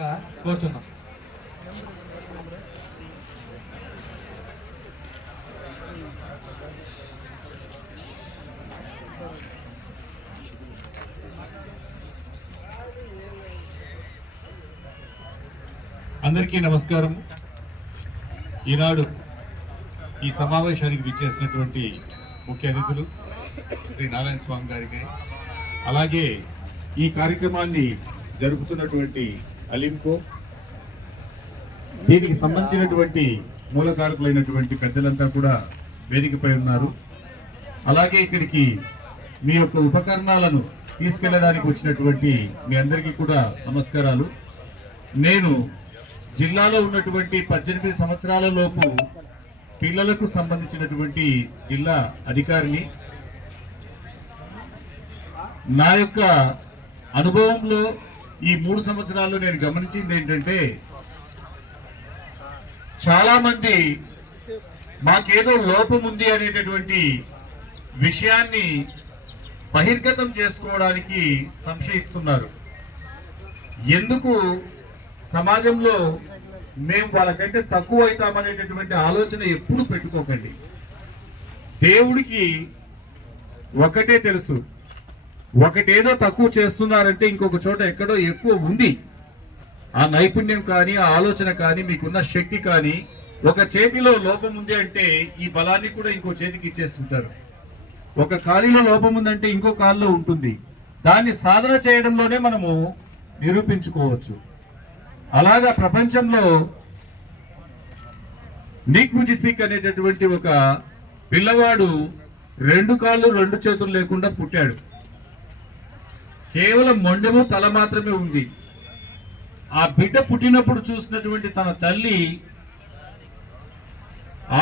కోరుతున్నాం. అందరికీ నమస్కారం. ఈనాడు ఈ సమావేశానికి విచ్చేసినటువంటి ముఖ్య అతిథులు శ్రీ నారాయణ స్వామి గారికి, అలాగే ఈ కార్యక్రమాన్ని జరుపుతున్నటువంటి అలింకో, దీనికి సంబంధించినటువంటి మూలకారకులైనటువంటి పెద్దలంతా కూడా వేదికపై ఉన్నారు. అలాగే ఇక్కడికి మీ యొక్క ఉపకరణాలను తీసుకెళ్లడానికి వచ్చినటువంటి మీ అందరికీ కూడా నమస్కారాలు. నేను జిల్లాలో ఉన్నటువంటి 18 సంవత్సరాల లోపు పిల్లలకు సంబంధించినటువంటి జిల్లా అధికారిని. నా యొక్క అనుభవంలో ఈ 3 సంవత్సరాల్లో నేను గమనించింది ఏంటంటే, చాలా మంది మాకేదో లోపం ఉంది అనేటటువంటి విషయాన్ని బహిర్గతం చేసుకోవడానికి సంశయిస్తున్నారు. ఎందుకు సమాజంలో మేము వాళ్ళకంటే తక్కువ అవుతామనేటటువంటి ఆలోచన ఎప్పుడు పెట్టుకోకండి. దేవుడికి ఒకటే తెలుసు, ఒకటేదో తక్కువ చేస్తున్నారంటే ఇంకొక చోట ఎక్కడో ఎక్కువ ఉంది. ఆ నైపుణ్యం కానీ, ఆ ఆలోచన కానీ, మీకున్న శక్తి కానీ, ఒక చేతిలో లోపం ఉంది అంటే ఈ బలాన్ని కూడా ఇంకో చేతికి ఇచ్చేస్తుంటారు. ఒక కాలిలో లోపం ఉందంటే ఇంకో కాల్లో ఉంటుంది. దాన్ని సాధన చేయడంలోనే మనము నిరూపించుకోవచ్చు. అలాగా ప్రపంచంలో నిక్ ముజిసిక్ అనేటటువంటి ఒక పిల్లవాడు 2 కాళ్ళు 2 చేతులు లేకుండా పుట్టాడు. కేవలం మొండెము తల మాత్రమే ఉంది. ఆ బిడ్డ పుట్టినప్పుడు చూసినటువంటి తన తల్లి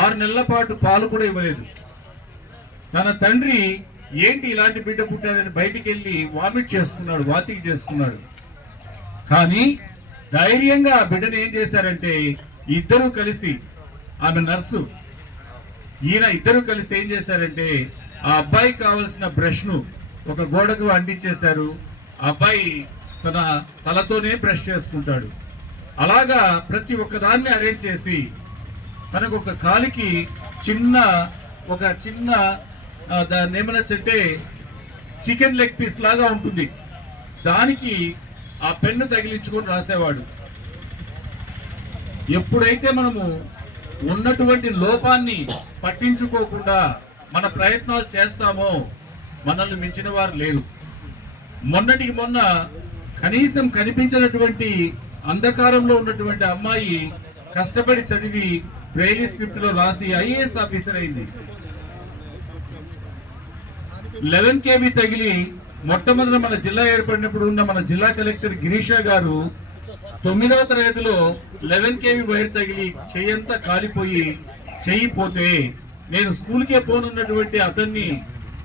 6 నెలల పాటు పాలు కూడా ఇవ్వలేదు. తన తండ్రి ఏంటి ఇలాంటి బిడ్డ పుట్టాడని బయటికి వెళ్ళి వామిట్ చేసుకున్నాడు, వాంతింగ్ చేసుకున్నాడు. కానీ ధైర్యంగా ఆ బిడ్డను ఏం చేశారంటే, ఇద్దరూ కలిసి, ఆమె నర్సు, ఈయన ఇద్దరు కలిసి ఏం చేశారంటే, ఆ అబ్బాయికి కావలసిన బ్రష్ను ఒక గోడకు అంటించేశారు. అబ్బాయి తన తలతోనే బ్రష్ చేసుకుంటాడు. అలాగా ప్రతి ఒక్కదాన్ని అరేంజ్ చేసి, తనకు ఒక కాలికి ఒక చిన్న దాన్ని ఏమనొచ్చంటే చికెన్ లెగ్ పీస్ లాగా ఉంటుంది, దానికి ఆ పెన్ను తగిలించుకొని రాసేవాడు. ఎప్పుడైతే మనము ఉన్నటువంటి లోపాన్ని పట్టించుకోకుండా మన ప్రయత్నాలు చేస్తామో మనల్ని మించిన వారు లేరు. మొన్నటికి మొన్న కనీసం కనిపించినటువంటి అంధకారంలో ఉన్నటువంటి అమ్మాయి కష్టపడి చదివి బ్రెయిలీ స్క్రిప్ట్ లో రాసి ఐఏఎస్ ఆఫీసర్ అయింది. 11 KB తగిలి మొట్టమొదట మన జిల్లా ఏర్పడినప్పుడు ఉన్న మన జిల్లా కలెక్టర్ గిరీష గారు 9వ తరగతిలో 11 KB వైర్ తగిలి చెయ్యంతా కాలిపోయి చెయ్యిపోతే, నేను స్కూల్కే పోనున్నటువంటి అతన్ని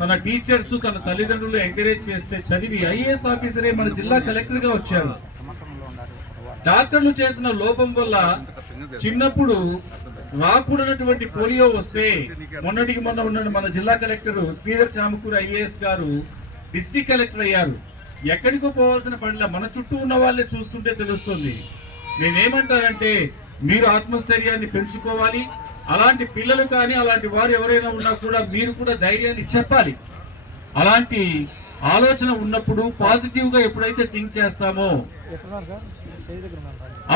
తన టీచర్స్, తన తల్లిదండ్రులు ఎంకరేజ్ చేస్తే చదివి ఐఏఎస్ ఆఫీసరే మన జిల్లా కలెక్టర్ గా వచ్చారు. డాక్టర్లు చేసిన లోపం వల్ల చిన్నప్పుడు రాకూడనటువంటి పోలియో వస్తే మొన్నటికి మొన్న ఉన్న మన జిల్లా కలెక్టర్ శ్రీధర్ చామకూరి ఐఏఎస్ గారు డిస్ట్రిక్ట్ కలెక్టర్ అయ్యారు. ఎక్కడికో పోవాల్సిన పనిలా మన చుట్టూ ఉన్న వాళ్ళే చూస్తుంటే తెలుస్తుంది. నేనేమంటానంటే, మీరు ఆత్మస్థైర్యాన్ని పెంచుకోవాలి. అలాంటి పిల్లలు కానీ, అలాంటి వారు ఎవరైనా ఉన్నా కూడా మీరు కూడా ధైర్యాన్ని చెప్పాలి. అలాంటి ఆలోచన ఉన్నప్పుడు పాజిటివ్ గా ఎప్పుడైతే థింక్ చేస్తామో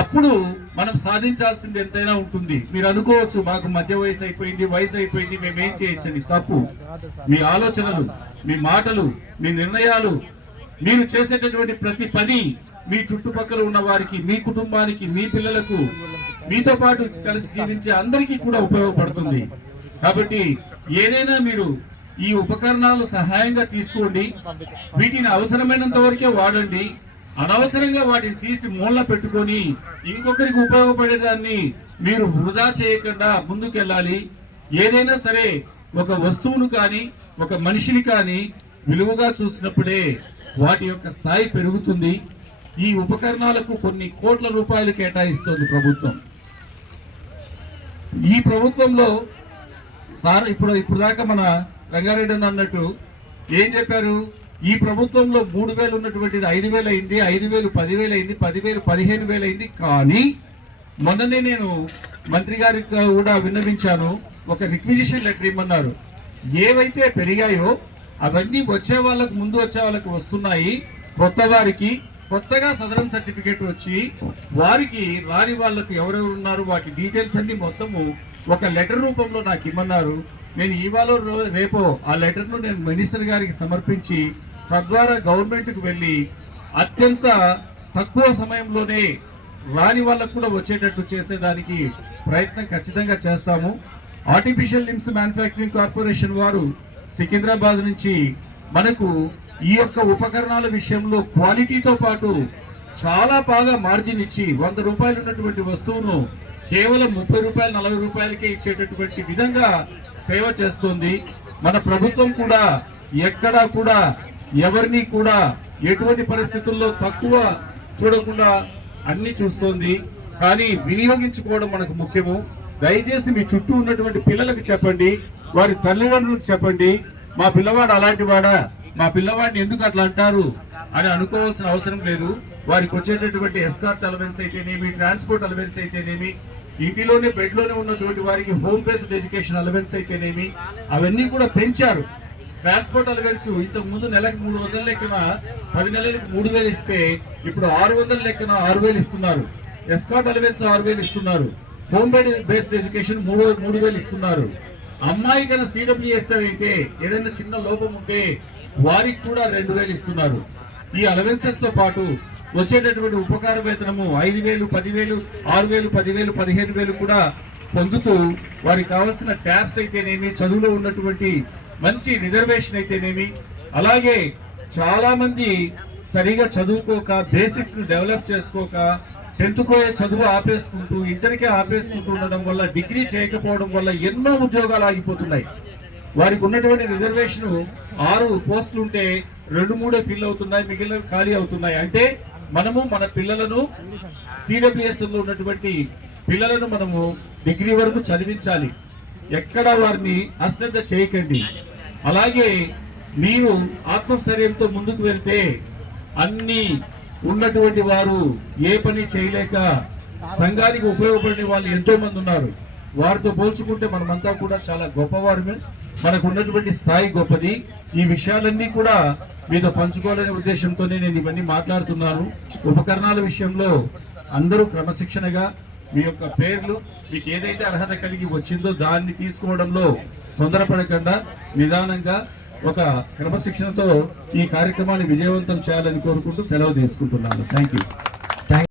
అప్పుడు మనం సాధించాల్సింది ఎంతైనా ఉంటుంది. మీరు అనుకోవచ్చు, మాకు మధ్య వయసు అయిపోయింది, మేమేం చేయొచ్చని. తప్పు. మీ ఆలోచనలు, మీ మాటలు, మీ నిర్ణయాలు, మీరు చేసేటటువంటి ప్రతి పని మీ చుట్టుపక్కల ఉన్న వారికి, మీ కుటుంబానికి, మీ పిల్లలకు, మీతో పాటు కలిసి జీవించే అందరికీ కూడా ఉపయోగపడుతుంది. కాబట్టి ఏదైనా మీరు ఈ ఉపకరణాలు సహాయంగా తీసుకోండి. వీటిని అవసరమైనంత వరకే వాడండి. అనవసరంగా వాటిని తీసి మూలన పెట్టుకొని ఇంకొకరికి ఉపయోగపడేదాన్ని మీరు వృధా చేయకుండా ముందుకెళ్ళాలి. ఏదైనా సరే ఒక వస్తువును కానీ, ఒక మనిషిని కానీ విలువగా చూసినప్పుడే వాటి యొక్క స్థాయి పెరుగుతుంది. ఈ ఉపకరణాలకు కొన్ని కోట్ల రూపాయలు కేటాయిస్తోంది ప్రభుత్వం. ఈ ప్రభుత్వంలో ఇప్పుడు దాకా మన రంగారెడ్డి అన్నట్టు ఏం చెప్పారు, ఈ ప్రభుత్వంలో 3,000 ఉన్నటువంటిది 5,000 అయింది, 5,000 10,000 అయింది, 10,000 15,000 అయింది. కానీ మొన్ననే నేను మంత్రి గారికి కూడా విన్నవించాను, ఒక రిక్విజిషన్ లెటర్ ఇమ్మన్నారు. ఏవైతే పెరిగాయో అవన్నీ వచ్చే వాళ్ళకు, ముందు వచ్చే వాళ్ళకు వస్తున్నాయి. కొత్త వారికి కొత్తగా సదరన్ సర్టిఫికేట్ వచ్చి వారికి రాని వాళ్ళకు ఎవరెవరు ఉన్నారు వాటి డీటెయిల్స్ అన్ని మొత్తము ఒక లెటర్ రూపంలో నాకు ఇమ్మన్నారు. నేను ఇవాళ రేపో ఆ లెటర్ను నేను మినిస్టర్ గారికి సమర్పించి తద్వారా గవర్నమెంట్కి వెళ్ళి అత్యంత తక్కువ సమయంలోనే రాని వాళ్ళకు కూడా వచ్చేటట్టు చేసేదానికి ప్రయత్నం ఖచ్చితంగా చేస్తాము. ఆర్టిఫిషియల్ లిమ్స్ మ్యానుఫ్యాక్చరింగ్ కార్పొరేషన్ వారు సికింద్రాబాద్ నుంచి మనకు ఈ యొక్క ఉపకరణాల విషయంలో క్వాలిటీతో పాటు చాలా బాగా మార్జిన్ ఇచ్చి 100 రూపాయలు ఉన్నటువంటి వస్తువును కేవలం 30 రూపాయలు 40 రూపాయలకే ఇచ్చేటటువంటి విధంగా సేవ చేస్తుంది. మన ప్రభుత్వం కూడా ఎక్కడా కూడా ఎవరిని కూడా ఎటువంటి పరిస్థితుల్లో తక్కువ చూడకుండా అన్ని చూస్తోంది. కానీ వినియోగించుకోవడం మనకు ముఖ్యము. దయచేసి మీ చుట్టూ ఉన్నటువంటి పిల్లలకు చెప్పండి, వారి తల్లిదండ్రులకు చెప్పండి, మా పిల్లవాడు అలాంటి వాడా, మా పిల్లవాడిని ఎందుకు అట్లా అంటారు అని అనుకోవాల్సిన అవసరం లేదు. వారికి వచ్చేటటువంటి ఎస్కార్ట్ అలవెన్స్ అయితేనేమి, ట్రాన్స్పోర్ట్ అలవెన్స్ అయితేనేమి, ఇంటిలోనే బెడ్లోనే ఉన్నటువంటి వారికి హోమ్ బేస్డ్ ఎడ్యుకేషన్ అలవెన్స్ అయితేనేమి, అవన్నీ కూడా పెంచారు. ట్రాన్స్పోర్ట్ అలవెన్స్ ఇంతకు ముందు నెలకు 300 లెక్కన 10 నెలలకు 3,000 ఇస్తే ఇప్పుడు 600 లెక్కన 6,000 ఇస్తున్నారు. ఎస్కార్ట్ అలవెన్స్ 6,000 ఇస్తున్నారు. హోమ్ బేస్డ్ ఎడ్యుకేషన్ 3,000 ఇస్తున్నారు. అమ్మాయి కన్నా సిడబ్ల్యూఎస్ అయితే ఏదైనా చిన్న లోపం ఉంటే వారికి కూడా 2,000 ఇస్తున్నారు. ఈ అలవెన్సెస్ తో పాటు వచ్చేటటువంటి ఉపకార వేతనము 5,000, 10,000, 6,000, 10,000, 15,000 కూడా పొందుతూ వారికి కావాల్సిన ట్యాబ్స్ అయితేనేమి, చదువులో ఉన్నటువంటి మంచి రిజర్వేషన్ అయితేనేమి, అలాగే చాలా మంది సరిగా చదువుకోక, బేసిక్స్ ను డెవలప్ చేసుకోక, 10th కోయే చదువు ఆపేసుకుంటూ, ఇంటర్కే ఆపేసుకుంటూ ఉండడం వల్ల, డిగ్రీ చేయకపోవడం వల్ల ఎన్నో ఉద్యోగాలు ఆగిపోతున్నాయి. వారికి ఉన్నటువంటి రిజర్వేషన్ 6 పోస్టులు ఉంటే 2-3 ఫిల్ అవుతున్నాయి, మిగిలినవి ఖాళీ అవుతున్నాయి. అంటే మనము మన పిల్లలను సిడబ్ల్యూఎస్ లో ఉన్నటువంటి పిల్లలను మనము డిగ్రీ వరకు చదివించాలి. ఎక్కడ వారిని అశ్రద్ధ చేయకండి. అలాగే మీరు ఆత్మస్థైర్యంతో ముందుకు వెళ్తే అన్ని ఉన్నటువంటి వారు ఏ పని చేయలేక సంఘానికి ఉపయోగపడే వాళ్ళు ఎంతో మంది ఉన్నారు. వారితో పోల్చుకుంటే మనమంతా కూడా చాలా గొప్పవారమే. మనకు ఉన్నటువంటి స్థాయి గొప్పది. ఈ విషయాలన్నీ కూడా మీతో పంచుకోవాలనే ఉద్దేశంతోనే నేను ఇవన్నీ మాట్లాడుతున్నాను. ఉపకరణాల విషయంలో అందరూ క్రమశిక్షణగా మీ యొక్క పేర్లు మీకు ఏదైతే అర్హత కలిగి వచ్చిందో దాన్ని తీసుకోవడంలో తొందరపడకుండా నిదానంగా ఒక క్రమశిక్షణతో ఈ కార్యక్రమాన్ని విజయవంతం చేయాలని కోరుకుంటూ సెలవు తీసుకుంటున్నాను. Thank you.